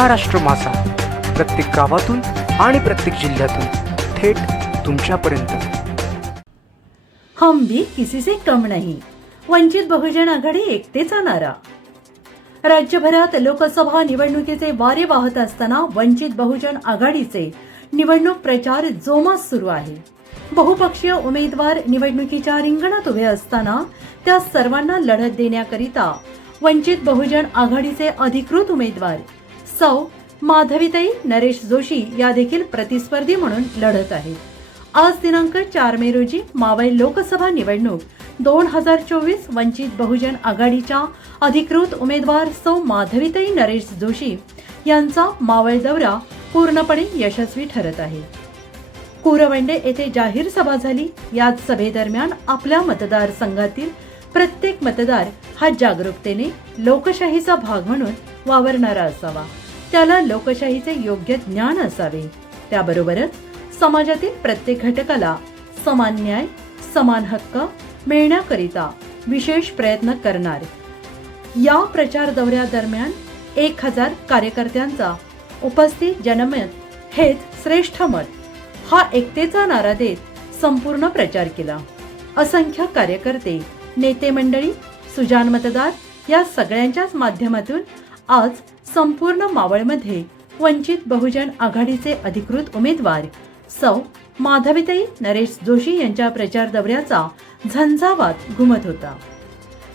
महाराष्ट्र मासा. प्रत्येक गावातून आणि प्रत्येक जिल्ह्यातून थेट तुमच्यापर्यंत. हम भी किसी से कम नाही. वंचित बहुजन आघाडी एकतेचा नारा राज्यभरात लोकसभा निवडणुकीचे वारे वाहत असताना वंचित बहुजन आघाडीचे निवडणूक प्रचार जोमात सुरू आहे. बहुपक्षीय उमेदवार निवडणुकीच्या रिंगणात उभे असताना त्या सर्वांना लढत देण्याकरिता वंचित बहुजन आघाडीचे अधिकृत उमेदवार सौ माधवीताई नरेश जोशी या देखील प्रतिस्पर्धी म्हणून लढत आहेत आज दिनांक चार मे रोजी मावळ लोकसभा निवडणूक दोन हजार चोवीस वंचित बहुजन आघाडीच्या अधिकृत उमेदवार सौ माधवीताई नरेश जोशी यांचा मावळ दौरा पूर्णपणे यशस्वी ठरत आहे. कुरवंडे येथे जाहीर सभा झाली. याच सभेदरम्यान आपल्या मतदारसंघातील प्रत्येक मतदार हा जागरूकतेने लोकशाहीचा भाग म्हणून वावरणारा असावा. त्याला लोकशाहीचे योग्य ज्ञान असावे. त्याबरोबरच समाजातील प्रत्येक घटकाला समान न्याय समान हक्क मिळण्याकरिता विशेष प्रयत्न करणार. या प्रचार दौऱ्यादरम्यान एक हजार कार्यकर्त्यांचा उपस्थित जनमत हेच श्रेष्ठ मत. हा एकतेचा नारा देत संपूर्ण प्रचार केला. असंख्य कार्यकर्ते नेते मंडळी सुजान मतदार या सगळ्यांच्याच माध्यमातून आज संपूर्ण मावळमध्ये वंचित बहुजन आघाडीचे अधिकृत उमेदवार सौ माधवीताई नरेश जोशी यांच्या प्रचार दौऱ्याचा झंझावात घुमत होता.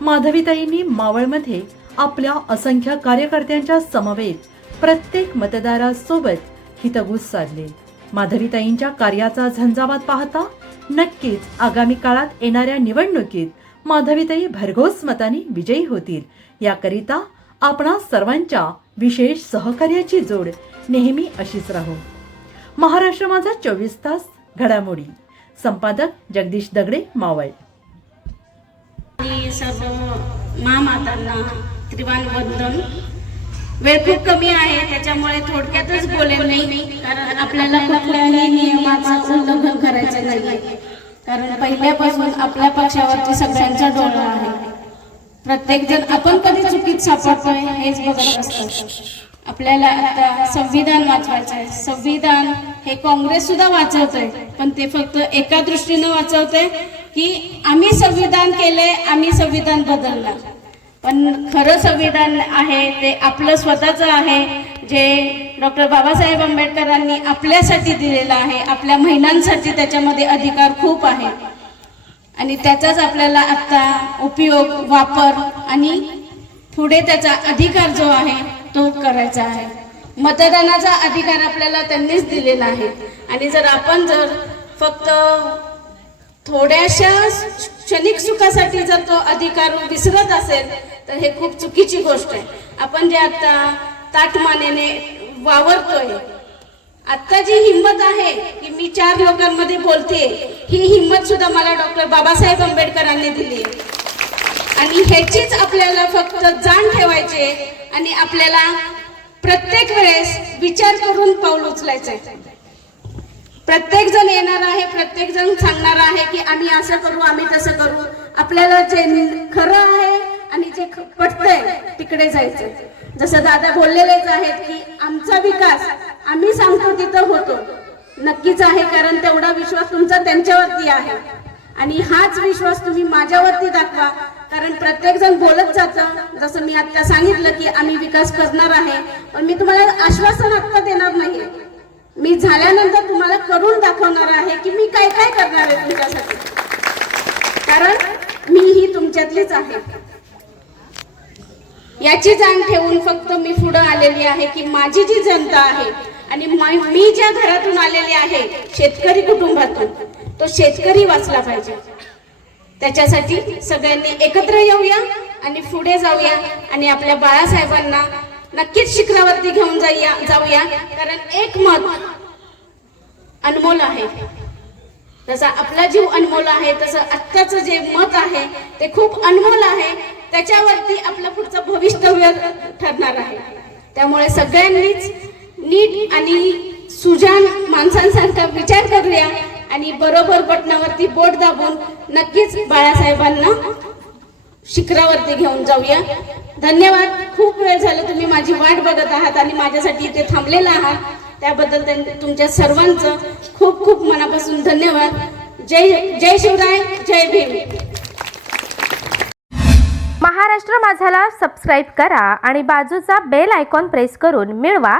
माधवीताईंनी मावळमध्ये आपल्या असंख्य कार्यकर्त्यांच्या समवेत प्रत्येक मतदारासोबत हितगुज साधले. माधवीताईंच्या कार्याचा झंझावात पाहता नक्कीच आगामी काळात येणाऱ्या निवडणुकीत माधवीताई भरघोस मताने विजयी होतील याकरिता आपणा सर्वांच्या विशेष सहकार्याची जोड नेहमी अशीच राहो. महाराष्ट्र माझा चोवीस तास घडामोडी. संपादक जगदीश दगडे मावळ. सर्व महामातांना त्रिवान वंदन. वेळ खूप कमी आहे त्याच्यामुळे थोडक्यातच बोलेल नाही कारण आपल्याला कुठल्याही नियमाचं उल्लंघन करायचं नाही कारण पहिल्यापासून आपल्या पक्षावरती सगळ्यांचा डोळा आहे. प्रत्येक जण आपण कधी चुकीत सापडतोय हेच बघत असतो. आपल्याला आता संविधान वाचवायचं आहे संविधान हे काँग्रेस सुद्धा वाचवतोय पण ते फक्त एका दृष्टीनं वाचवतंय की आम्ही संविधान केले आम्ही संविधान बदलणार. पण खरं संविधान आहे ते आपलं स्वतःचं आहे जे डॉक्टर बाबासाहेब आंबेडकरांनी आपल्यासाठी दिलेलं आहे आपल्या महिलांसाठी त्याच्यामध्ये अधिकार खूप आहे. आणि त्याचाच आपल्याला आता उपयोग वापर आणि पुढे त्याचा अधिकार जो आहे तो करायचा आहे. मतदानाचा अधिकार आपल्याला त्यांनीच दिलेला आहे. आणि जर आपण जर फक्त थोड्याशा क्षणिक सुखासाठी जर तो अधिकार विसरत असेल तर हे खूप चुकीची गोष्ट आहे. आपण जे आता ताटमानेने वावरतोय आत्ता जी हिंमत आहे की मी चार लोकांमध्ये बोलते ही हिंमत सुद्धा मला डॉक्टर बाबासाहेब आंबेडकरांनी दिली. आणि ह्याचीच आपल्याला फक्त जाण ठेवायची आहे आणि आपल्याला प्रत्येक वेळेस विचार करून पाऊल उचलायचं आहे. प्रत्येक जण येणार आहे प्रत्येक जण सांगणार आहे की आम्ही असं करू आम्ही तसं करू. आपल्याला जे खरं आहे आणि जे ख- पटतंय तिकडे जायचं. जसं दादा बोललेलेच आहेत की आमचा विकास आम्ही सांगतो तिथं होतो. नक्कीच आहे कारण तेवढा विश्वास तुमचा त्यांच्यावरती आहे. आणि हाच विश्वास तुम्ही माझ्यावरती दाखवा कारण प्रत्येक जण बोलत जातं. जसं मी आता सांगितलं की आम्ही विकास करणार आहे पण मी तुम्हाला आश्वासन आत्ता देणार नाही मी झाल्यानंतर तुम्हाला करून दाखवणार आहे की मी काय काय करणार आहे तुमच्यासाठी. कारण मी ही तुमच्यातलीच आहे. याची जाण ठेवून फक्त मी पुढे आलेली आहे की माझी जी जनता आहे आणि मी ज्या घरातून आलेली आहे शेतकरी कुटुंबातून तो शेतकरी वाचला पाहिजे. त्याच्यासाठी सगळ्यांनी एकत्र येऊया आणि पुढे जाऊया आणि आपल्या बाळासाहेबांना नक्कीच शिखरावरती घेऊन जाऊया जाऊया. कारण एक मत अनमोल आहे. जसा आपला जीव अनमोल आहे तसं आत्ताचं जे मत आहे ते खूप अनमोल आहे. त्याच्यावरती आपलं पुढचं भविष्यव्य ठरणार आहे. त्यामुळे सगळ्यांनीच नीट आणि सुजान माणसांसारखा विचार करूया आणि बरोबर बटनावरती बोट दाबून नक्कीच बाळासाहेबांना शिखरावरती घेऊन जाऊया. धन्यवाद. खूप वेळ झालं तुम्ही माझी वाट बघत आहात आणि माझ्यासाठी इथे थांबलेला आहात. त्याबद्दल त्यां- तुमच्या सर्वांचं खूप खूप मनापासून धन्यवाद. जय जय शिवराय जय भीम. महाराष्ट्र माझाला सबस्क्राईब करा आणि बाजूचा बेल आयकॉन प्रेस करून मिळवा.